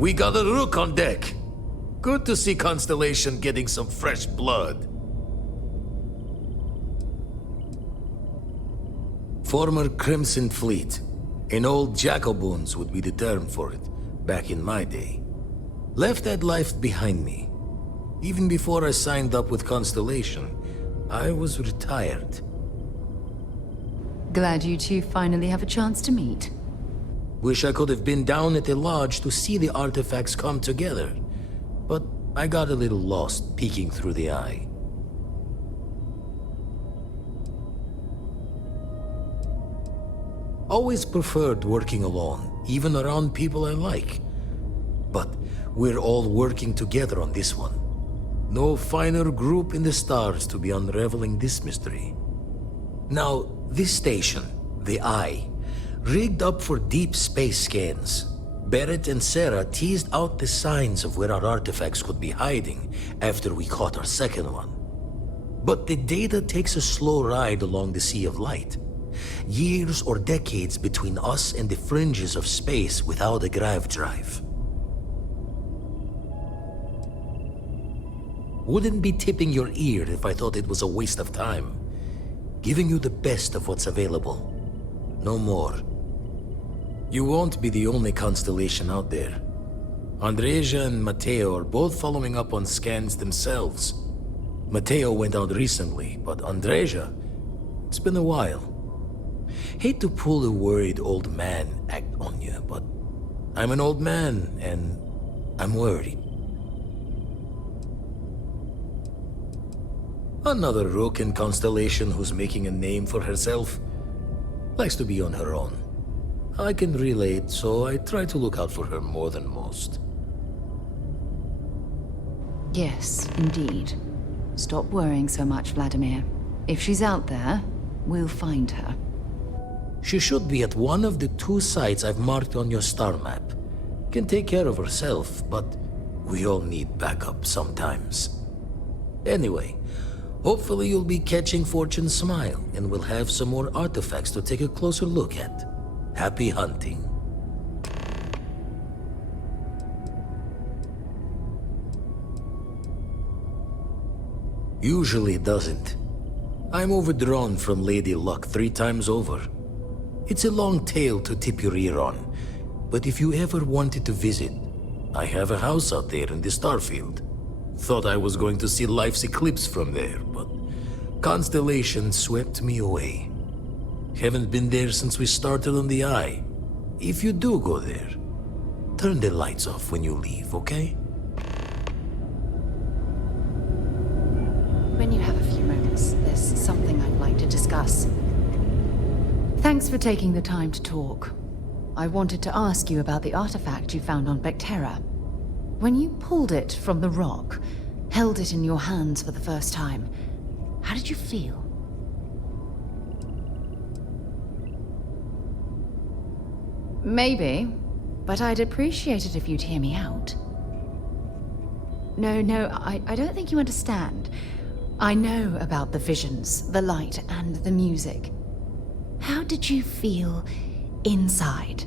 We got a rook on deck. Good to see Constellation getting some fresh blood. Former Crimson Fleet. An old Jacoboons would be the term for it, back in my day. Left that life behind me. Even before I signed up with Constellation, I was retired. Glad you two finally have a chance to meet. Wish I could have been down at the lodge to see the artifacts come together. But I got a little lost peeking through the eye. Always preferred working alone, even around people I like. But we're all working together on this one. No finer group in the stars to be unraveling this mystery. Now, this station, the Eye, rigged up for deep space scans. Barrett and Sarah teased out the signs of where our artifacts could be hiding after we caught our second one. But the data takes a slow ride along the Sea of Light. Years or decades between us and the fringes of space without a grav drive. Wouldn't be tipping your ear if I thought it was a waste of time. Giving you the best of what's available. No more. You won't be the only Constellation out there. Andreja and Matteo are both following up on scans themselves. Matteo went out recently, but Andreja, it's been a while. Hate to pull a worried old man act on you, but I'm an old man, and I'm worried. Another rook in Constellation who's making a name for herself. Likes to be on her own. I can relate, so I try to look out for her more than most. Yes, indeed. Stop worrying so much, Vladimir. If she's out there, we'll find her. She should be at one of the 2 sites I've marked on your star map. Can take care of herself, but we all need backup sometimes. Anyway, hopefully you'll be catching Fortune's smile, and we'll have some more artifacts to take a closer look at. Happy hunting. Usually doesn't. I'm overdrawn from Lady Luck 3 times over. It's a long tale to tip your ear on, but if you ever wanted to visit, I have a house out there in the Starfield. Thought I was going to see life's eclipse from there, but Constellation swept me away. Haven't been there since we started on the Eye. If you do go there, turn the lights off when you leave, okay? When you have a few moments, there's something I'd like to discuss. Thanks for taking the time to talk. I wanted to ask you about the artifact you found on Vectera. When you pulled it from the rock, held it in your hands for the first time, how did you feel? Maybe, but I'd appreciate it if you'd hear me out. No, I don't think you understand. I know about the visions, the light, and the music. How did you feel inside?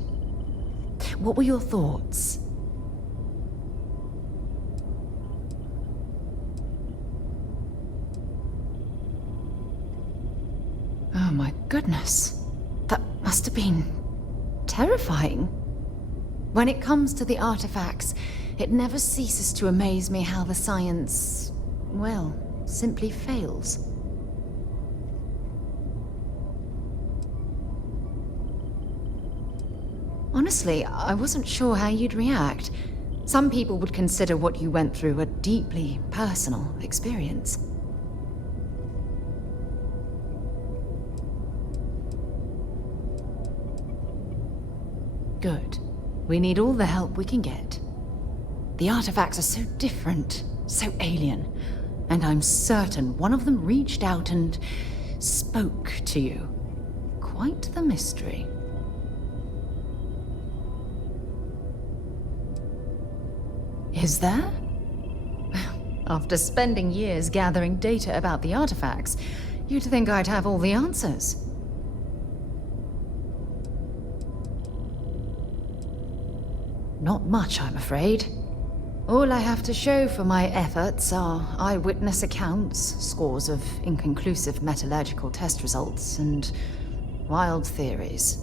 What were your thoughts? Oh my goodness. That must have been terrifying. When it comes to the artifacts, it never ceases to amaze me how the science, well, simply fails. Honestly, I wasn't sure how you'd react. Some people would consider what you went through a deeply personal experience. Good. We need all the help we can get. The artifacts are so different, so alien, and I'm certain one of them reached out and spoke to you. Quite the mystery. Is there? After spending years gathering data about the artifacts, you'd think I'd have all the answers. Not much, I'm afraid. All I have to show for my efforts are eyewitness accounts, scores of inconclusive metallurgical test results, and wild theories.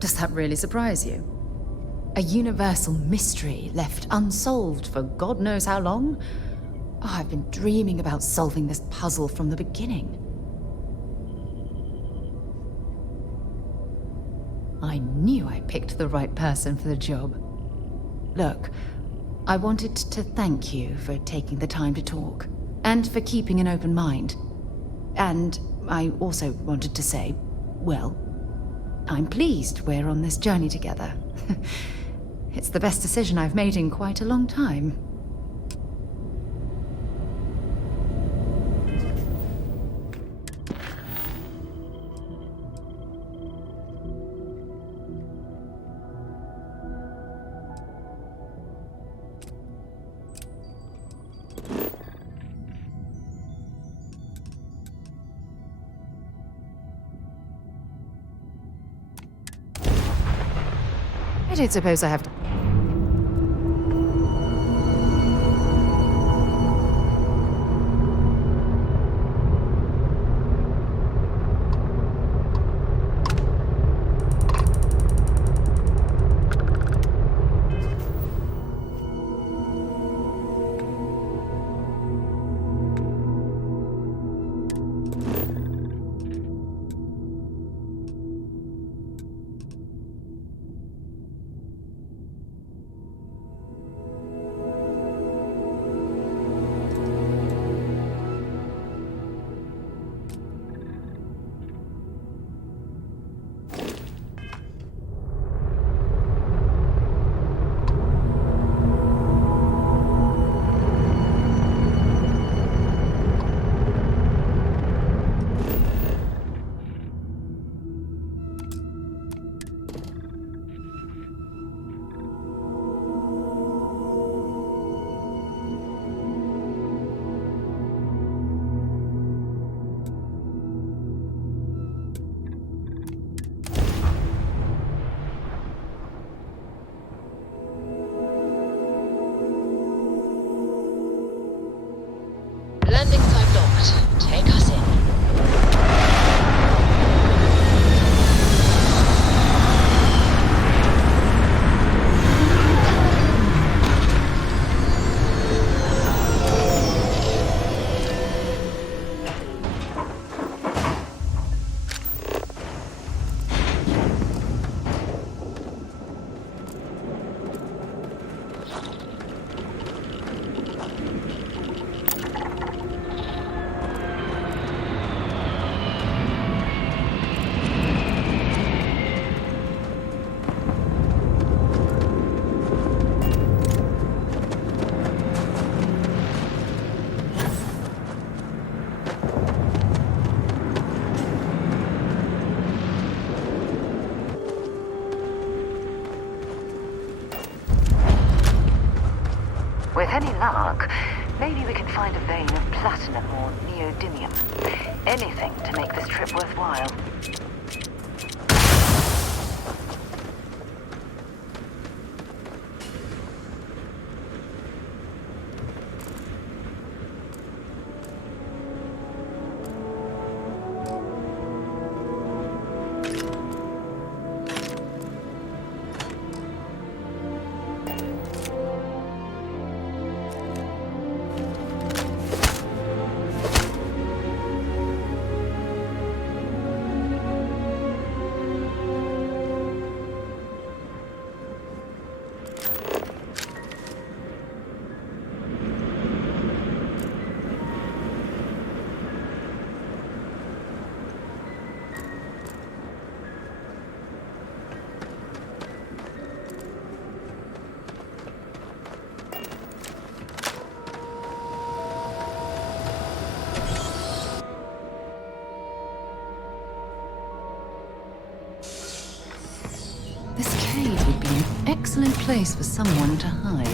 Does that really surprise you? A universal mystery left unsolved for God knows how long? Oh, I've been dreaming about solving this puzzle from the beginning. I knew I picked the right person for the job. Look, I wanted to thank you for taking the time to talk, and for keeping an open mind. And I also wanted to say, well, I'm pleased we're on this journey together. It's the best decision I've made in quite a long time. I don't suppose I have to... Landing site locked. Take us in. With any luck, maybe we can find a vein of platinum or neodymium. Anything to make this trip worthwhile. Excellent place for someone to hide.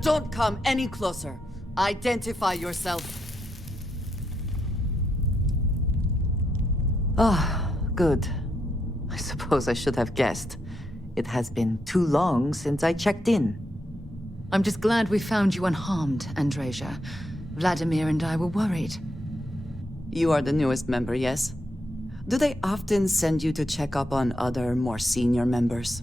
Don't come any closer. Identify yourself. Ah, good. suppose I should have guessed. It has been too long since I checked in. I'm just glad we found you unharmed, Andreja. Vladimir and I were worried. You are the newest member, yes? Do they often send you to check up on other, more senior members?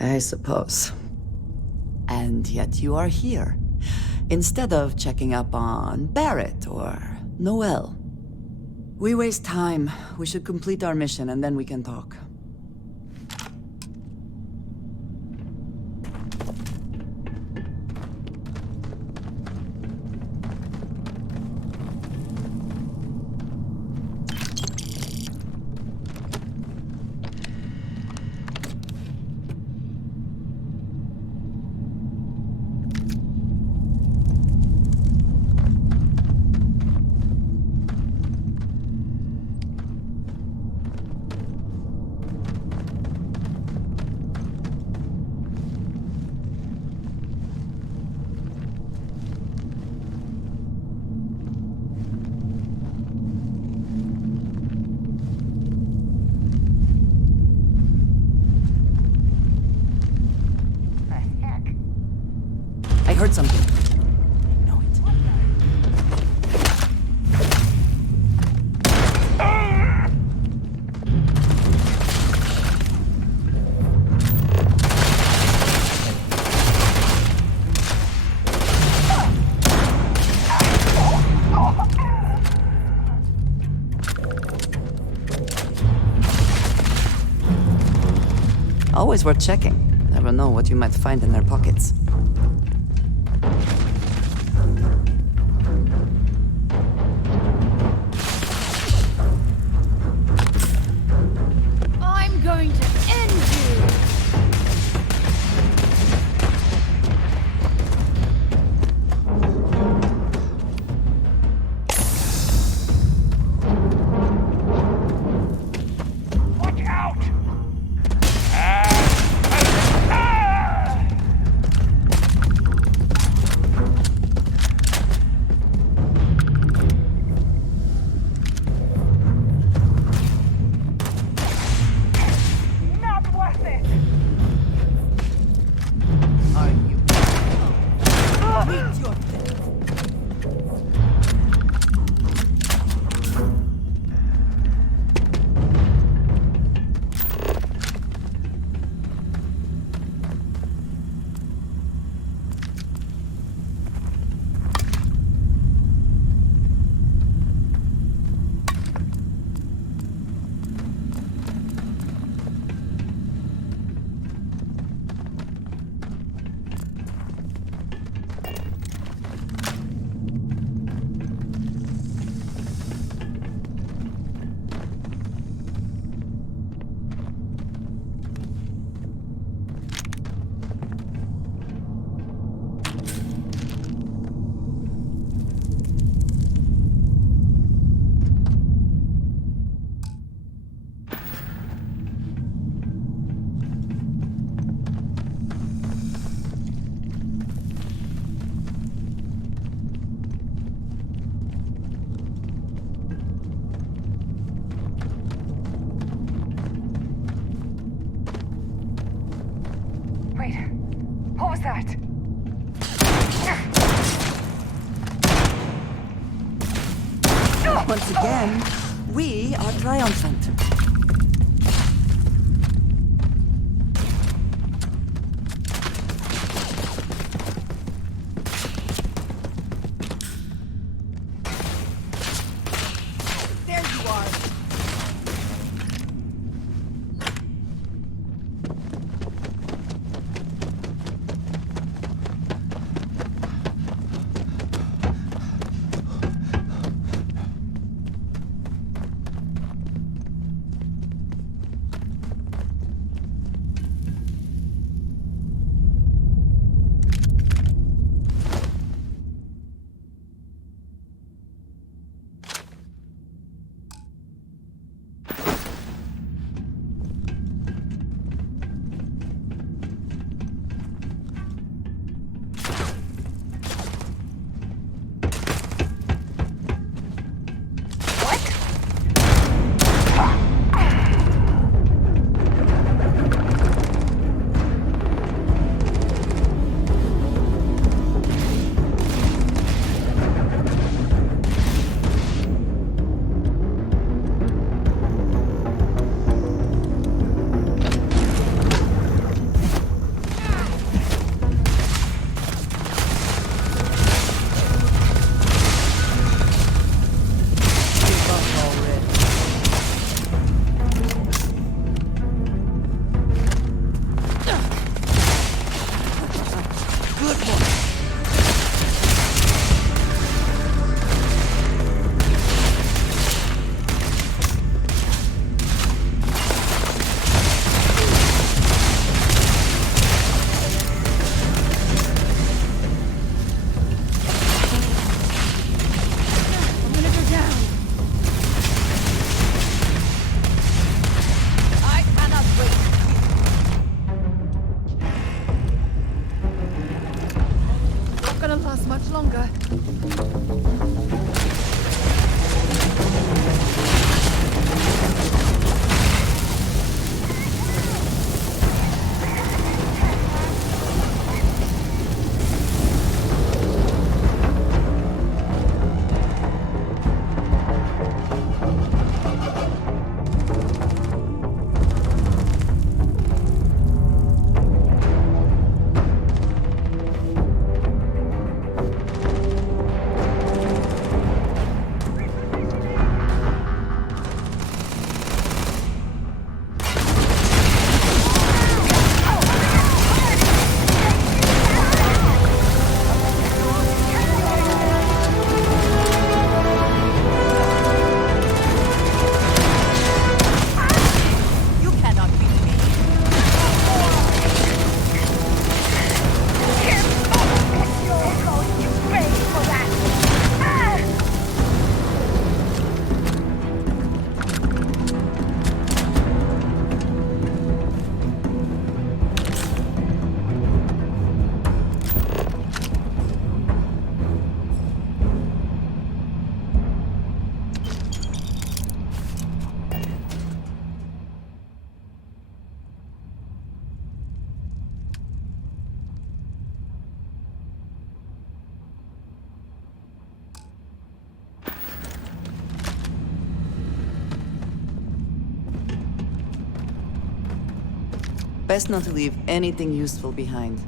I suppose. And yet you are here, instead of checking up on Barrett or Noel. We waste time. We should complete our mission and then we can talk. I heard something. I know it. Always worth checking. Never know what you might find in their pockets. I'm going to end you! Watch out! Not worth it! Are you? Meet your death. Wait, what was that? Once again, we are triumphant. There you are. look for? Much longer. Best not to leave anything useful behind.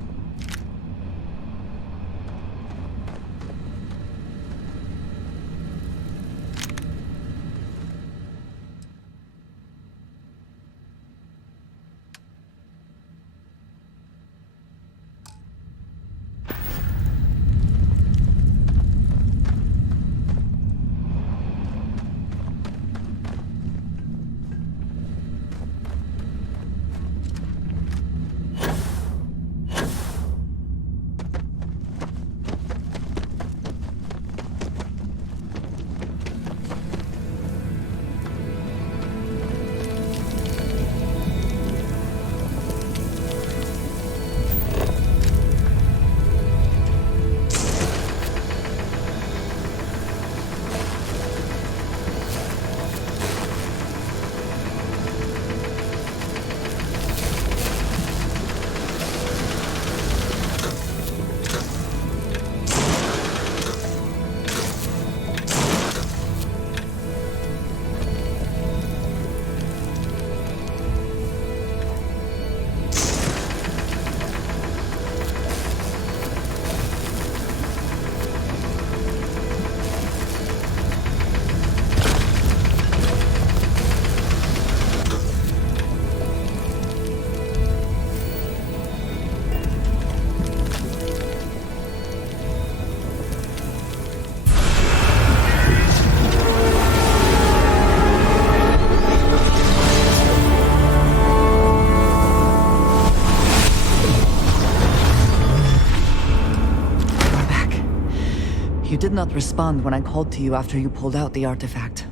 You did not respond when I called to you after you pulled out the artifact.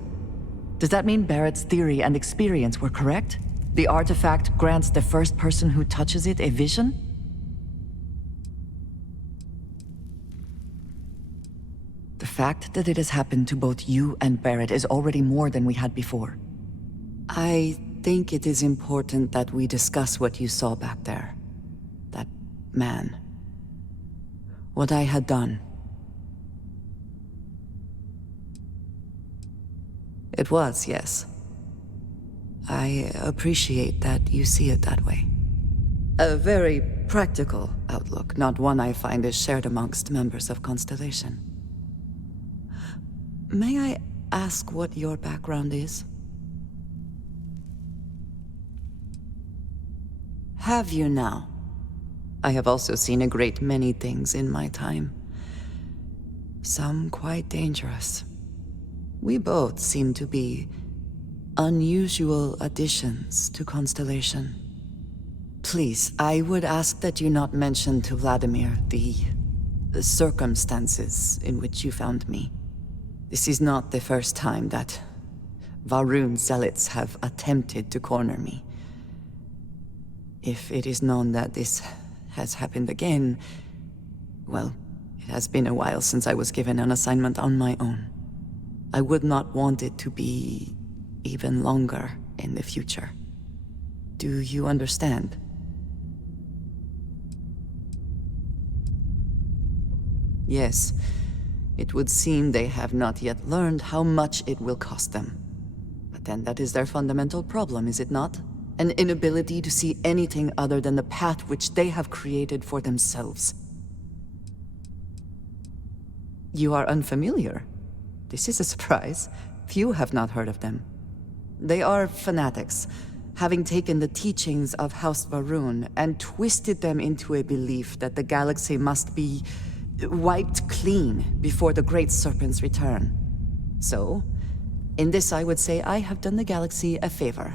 Does that mean Barrett's theory and experience were correct? The artifact grants the first person who touches it a vision? The fact that it has happened to both you and Barrett is already more than we had before. I think it is important that we discuss what you saw back there. That man. What I had done. It was, yes. I appreciate that you see it that way. A very practical outlook, not one I find is shared amongst members of Constellation. May I ask what your background is? Have you now? I have also seen a great many things in my time. Some quite dangerous. We both seem to be unusual additions to Constellation. Please, I would ask that you not mention to Vladimir the circumstances in which you found me. This is not the first time that Va'ruun zealots have attempted to corner me. If it is known that this has happened again, well, it has been a while since I was given an assignment on my own. I would not want it to be even longer in the future. Do you understand? Yes, it would seem they have not yet learned how much it will cost them. But then that is their fundamental problem, is it not? An inability to see anything other than the path which they have created for themselves. You are unfamiliar. This is a surprise. Few have not heard of them. They are fanatics, having taken the teachings of House Va'ruun and twisted them into a belief that the galaxy must be wiped clean before the Great Serpent's return. So, in this I would say I have done the galaxy a favor.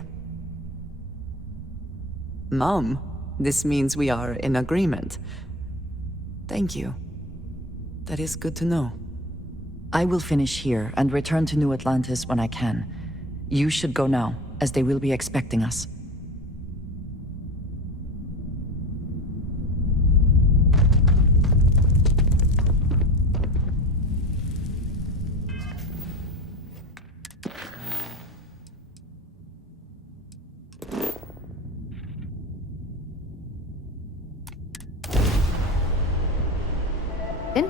Mom, this means we are in agreement. Thank you. That is good to know. I will finish here and return to New Atlantis when I can. You should go now, as they will be expecting us. In?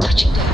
Touching down.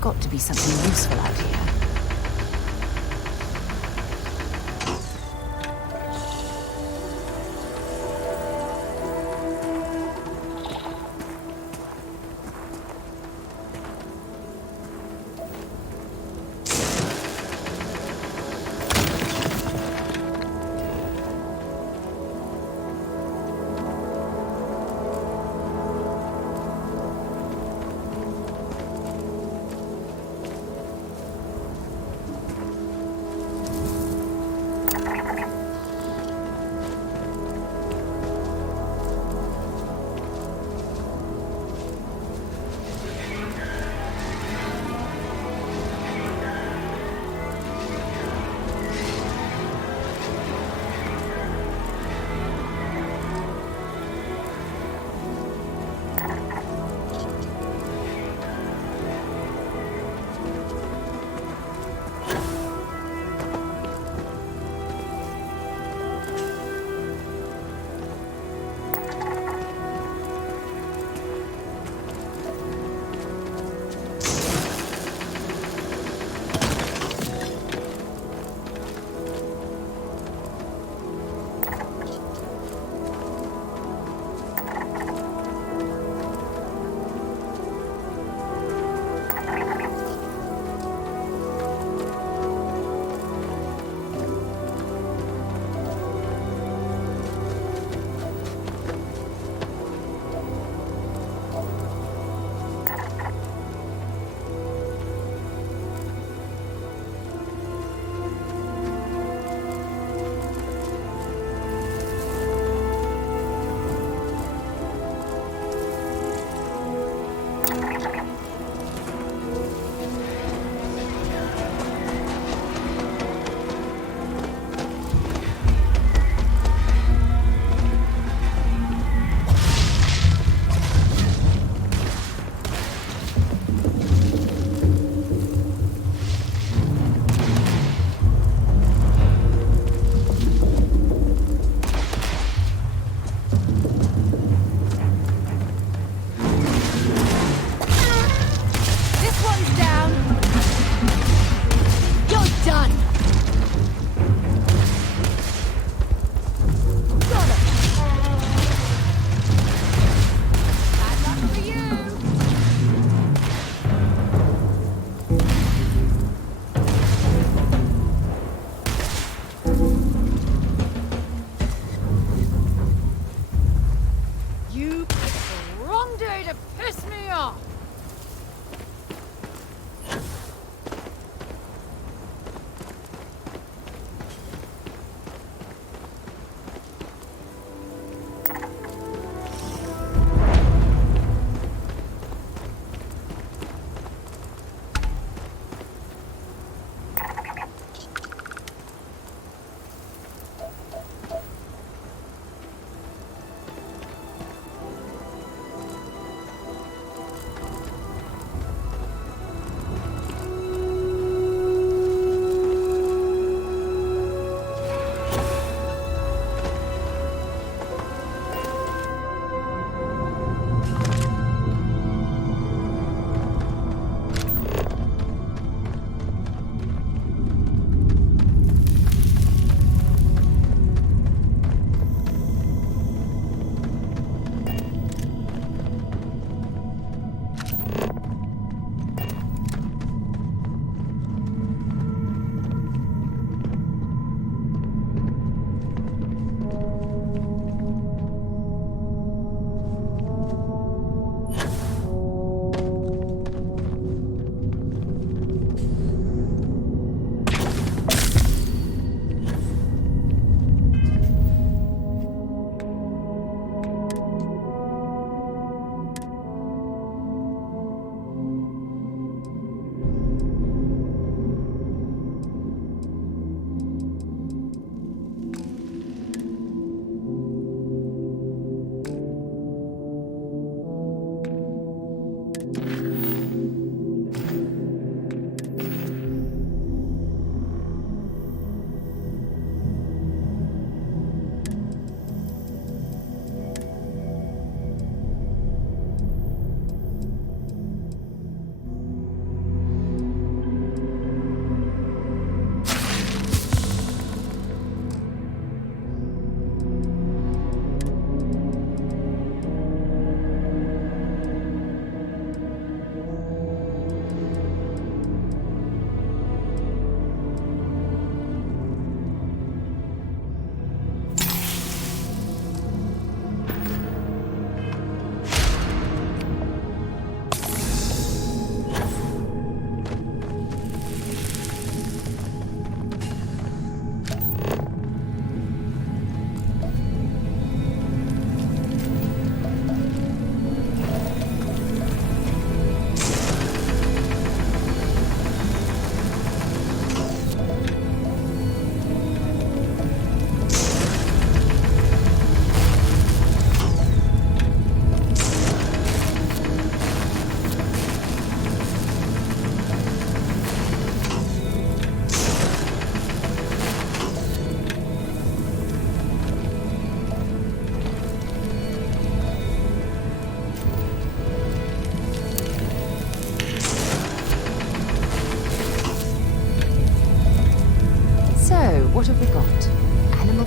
Got to be something useful out here. what have we got? Animal.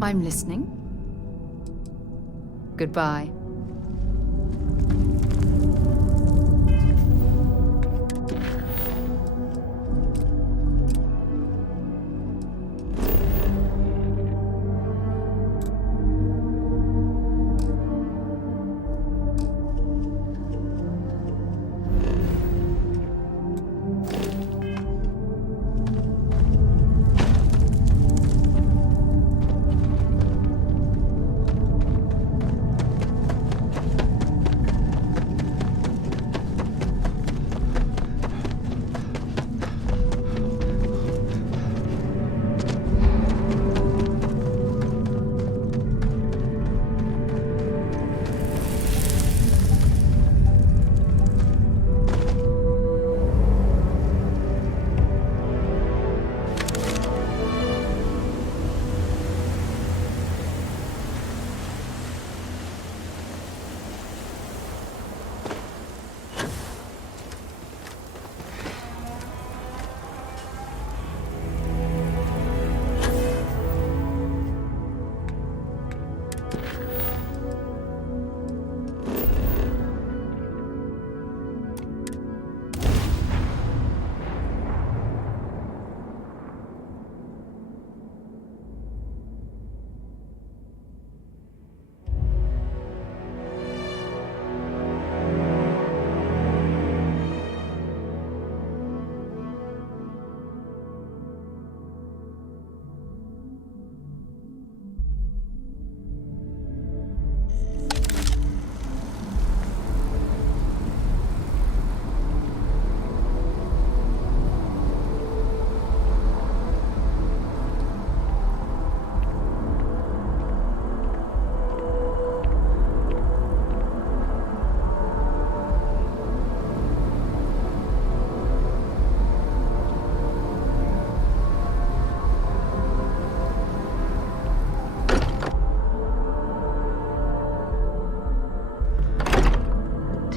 I'm listening. Goodbye.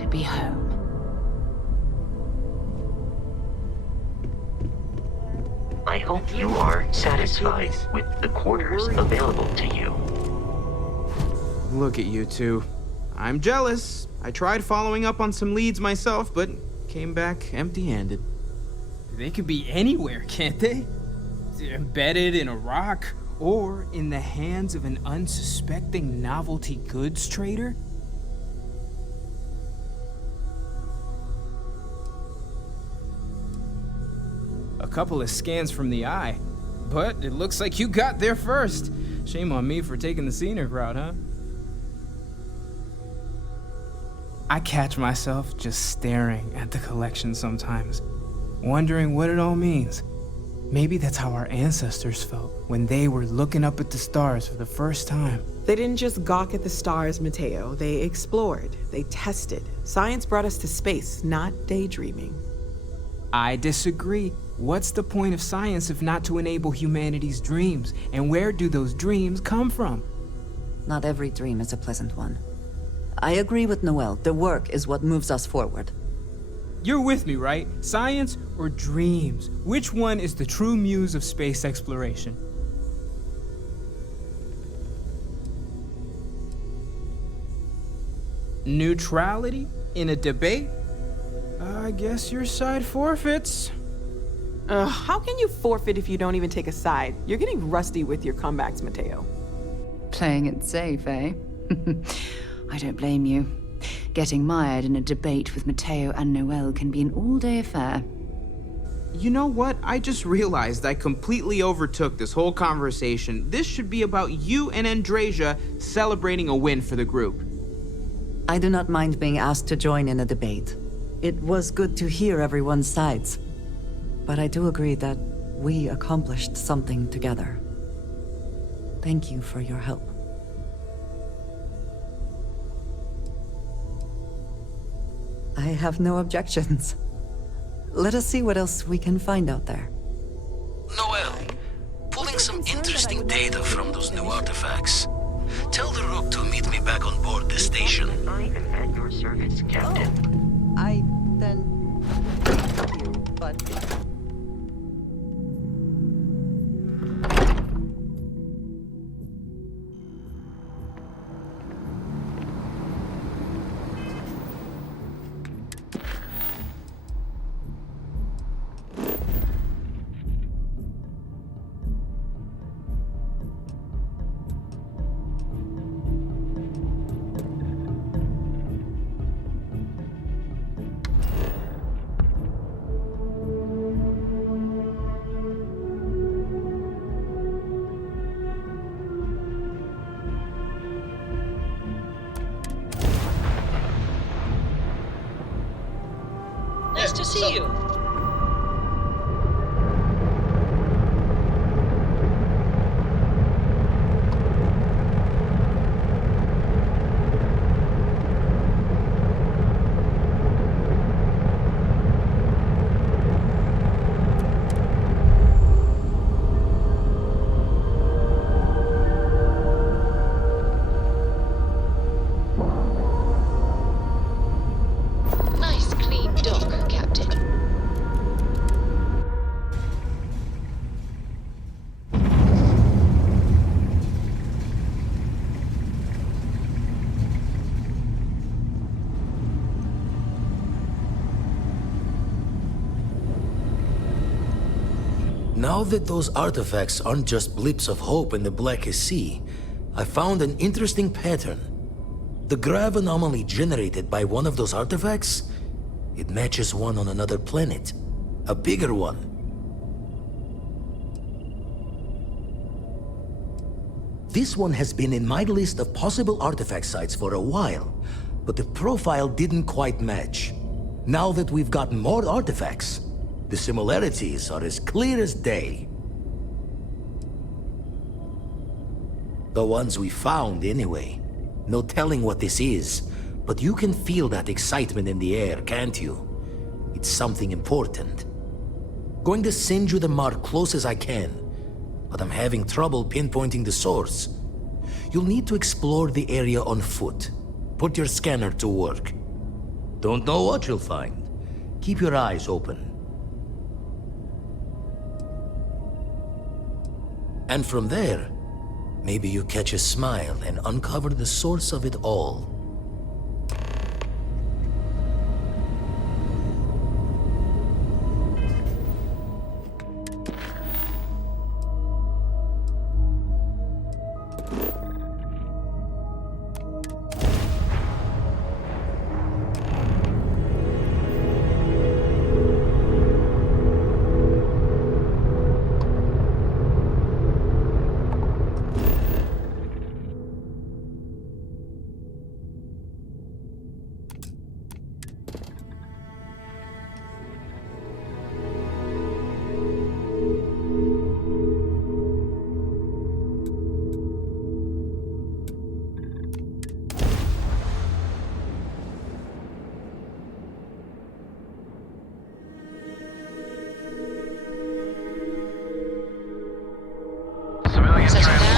Be home. I hope you are satisfied with the quarters available to you. Look at you two. I'm jealous. I tried following up on some leads myself, but came back empty-handed. They could be anywhere, can't they? Embedded in a rock, or in the hands of an unsuspecting novelty goods trader? A couple of scans from the eye, but it looks like you got there first. Shame on me for taking the scenic route, huh? I catch myself just staring at the collection sometimes, wondering what it all means. Maybe that's how our ancestors felt when they were looking up at the stars for the first time. They didn't just gawk at the stars, Mateo. They explored. They tested. Science brought us to space, not daydreaming. I disagree. What's the point of science if not to enable humanity's dreams? And where do those dreams come from? Not every dream is a pleasant one. I agree with Noel. The work is what moves us forward. You're with me, right? Science or dreams? Which one is the true muse of space exploration? Neutrality in a debate? I guess your side forfeits. How can you forfeit if you don't even take a side? You're getting rusty with your comebacks, Mateo. Playing it safe, eh? I don't blame you. Getting mired in a debate with Mateo and Noel can be an all-day affair. You know what? I just realized I completely overtook this whole conversation. This should be about you and Andreja celebrating a win for the group. I do not mind being asked to join in a debate. It was good to hear everyone's sides. But I do agree that we accomplished something together. Thank you for your help. I have no objections. Let us see what else we can find out there. Noel, pulling some interesting data from those new artifacts. Tell the Rook to meet me back on board the station. I am at your service, Captain. I then... Thank you, but... Nice to see you. Nice clean dock, Captain. Now that those artifacts aren't just blips of hope in the blackest sea, I found an interesting pattern. The grav anomaly generated by one of those artifacts, it matches one on another planet. A bigger one. This one has been in my list of possible artifact sites for a while, but the profile didn't quite match. Now that we've gotten more artifacts, the similarities are as clear as day. The ones we found, anyway. No telling what this is, but you can feel that excitement in the air, can't you? It's something important. Going to send you the mark close as I can, but I'm having trouble pinpointing the source. You'll need to explore the area on foot. Put your scanner to work. Don't know what you'll find. Keep your eyes open. And from there, maybe you catch a smile and uncover the source of it all. Settle down.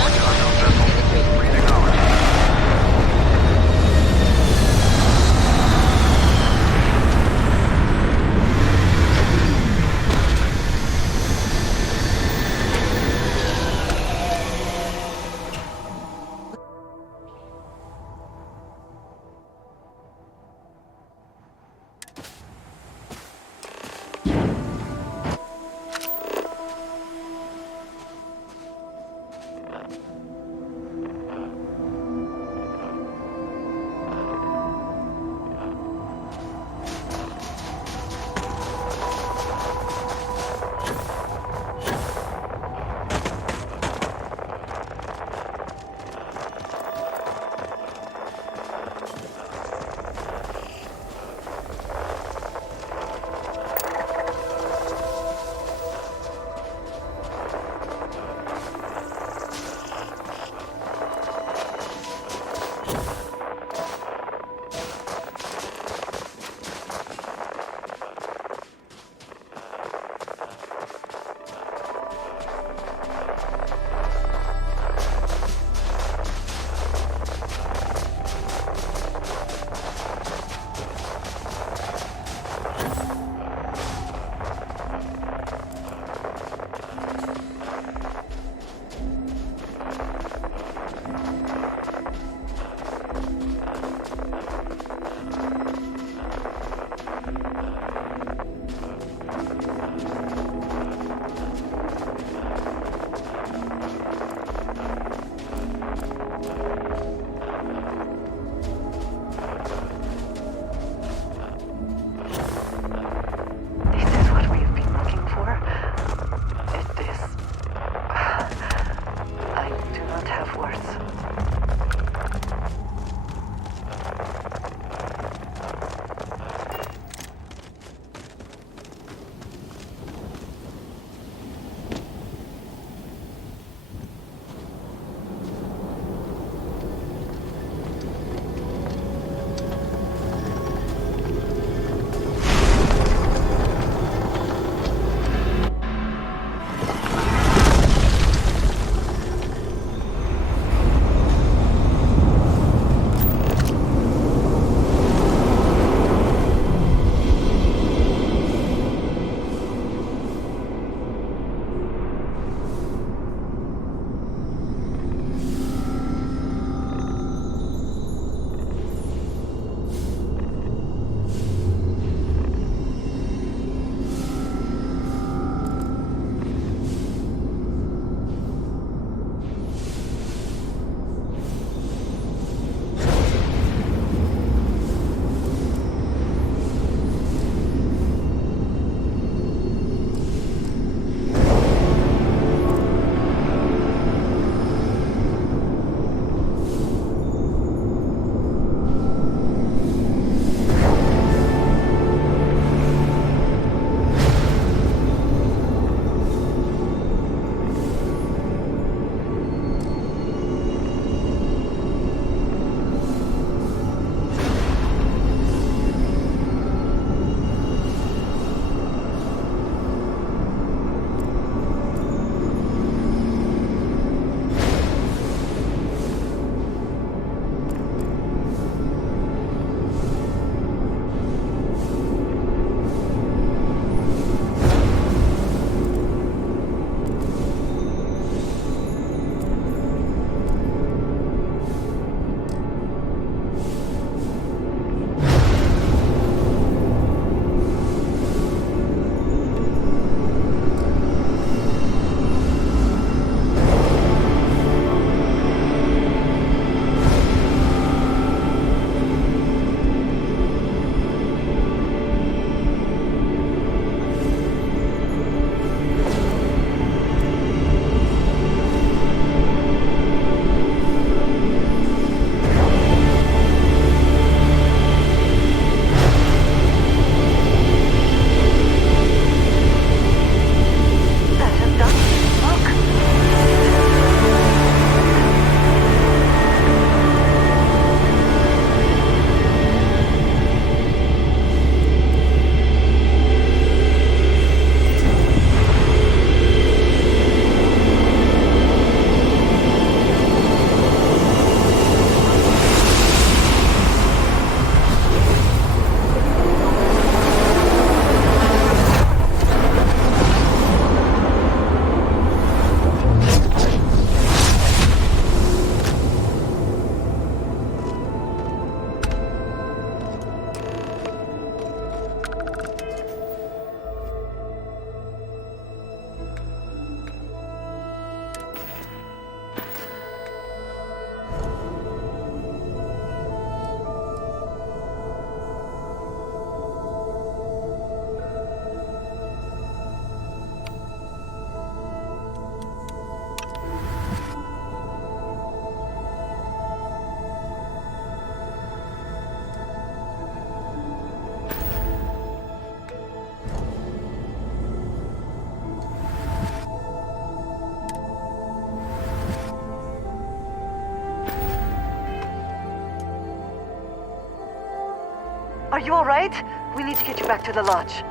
Are you alright? We need to get you back to the lodge.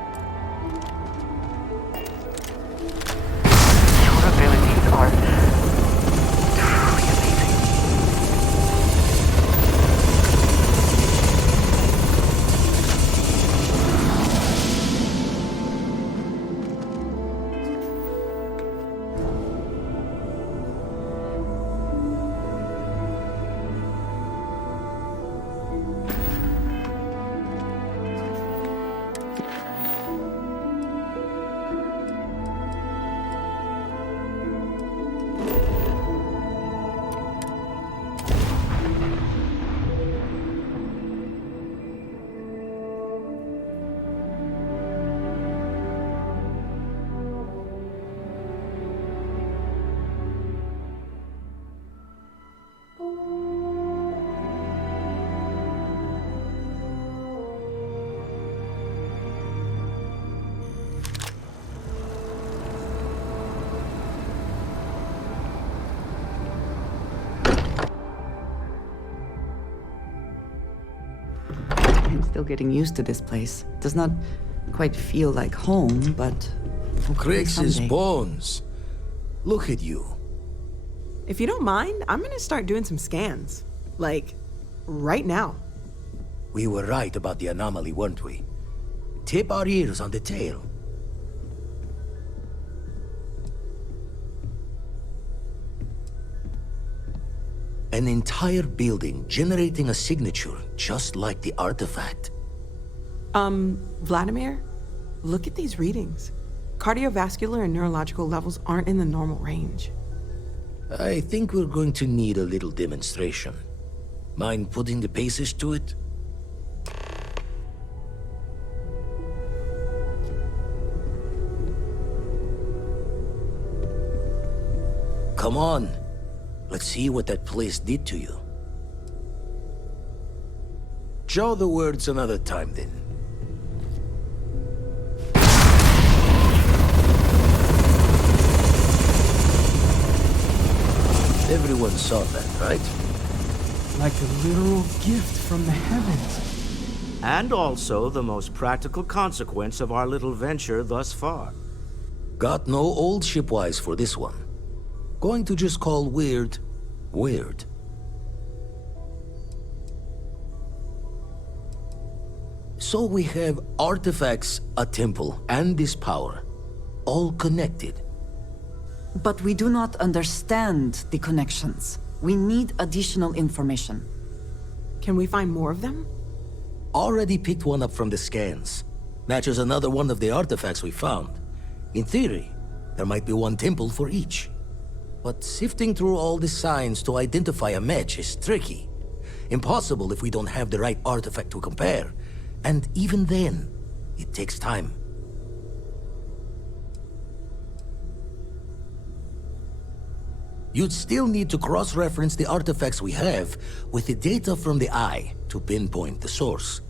Your abilities are truly amazing. I'm still getting used to this place. Does not quite feel like home, but Crix's someday. bones. Look at you. If you don't mind, I'm gonna start doing some scans. Like, right now. We were right about the anomaly, weren't we? Tip our ears on the tail. An entire building generating a signature just like the artifact. Vladimir, look at these readings. Cardiovascular and neurological levels aren't in the normal range. I think we're going to need a little demonstration. Mind putting the paces to it? Come on. Let's see what that place did to you. Show the words another time, then. Everyone saw that, right? Like a literal gift from the heavens. And also the most practical consequence of our little venture thus far. Got no old shipwise for this one. Going to just call weird, weird. So we have artifacts, a temple, and this power. All connected. But we do not understand the connections. We need additional information. Can we find more of them? Already picked one up from the scans. Matches another one of the artifacts we found. In theory, there might be one temple for each. But sifting through all the signs to identify a match is tricky. Impossible if we don't have the right artifact to compare. And even then, it takes time. You'd still need to cross-reference the artifacts we have with the data from the Eye to pinpoint the source.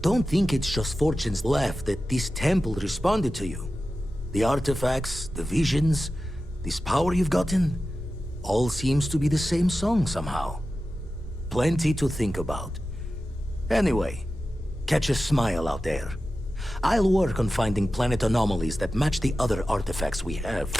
Don't think it's just Fortune's laugh that this temple responded to you. The artifacts, the visions, this power you've gotten, all seems to be the same song somehow. Plenty to think about. Anyway, catch a smile out there. I'll work on finding planet anomalies that match the other artifacts we have.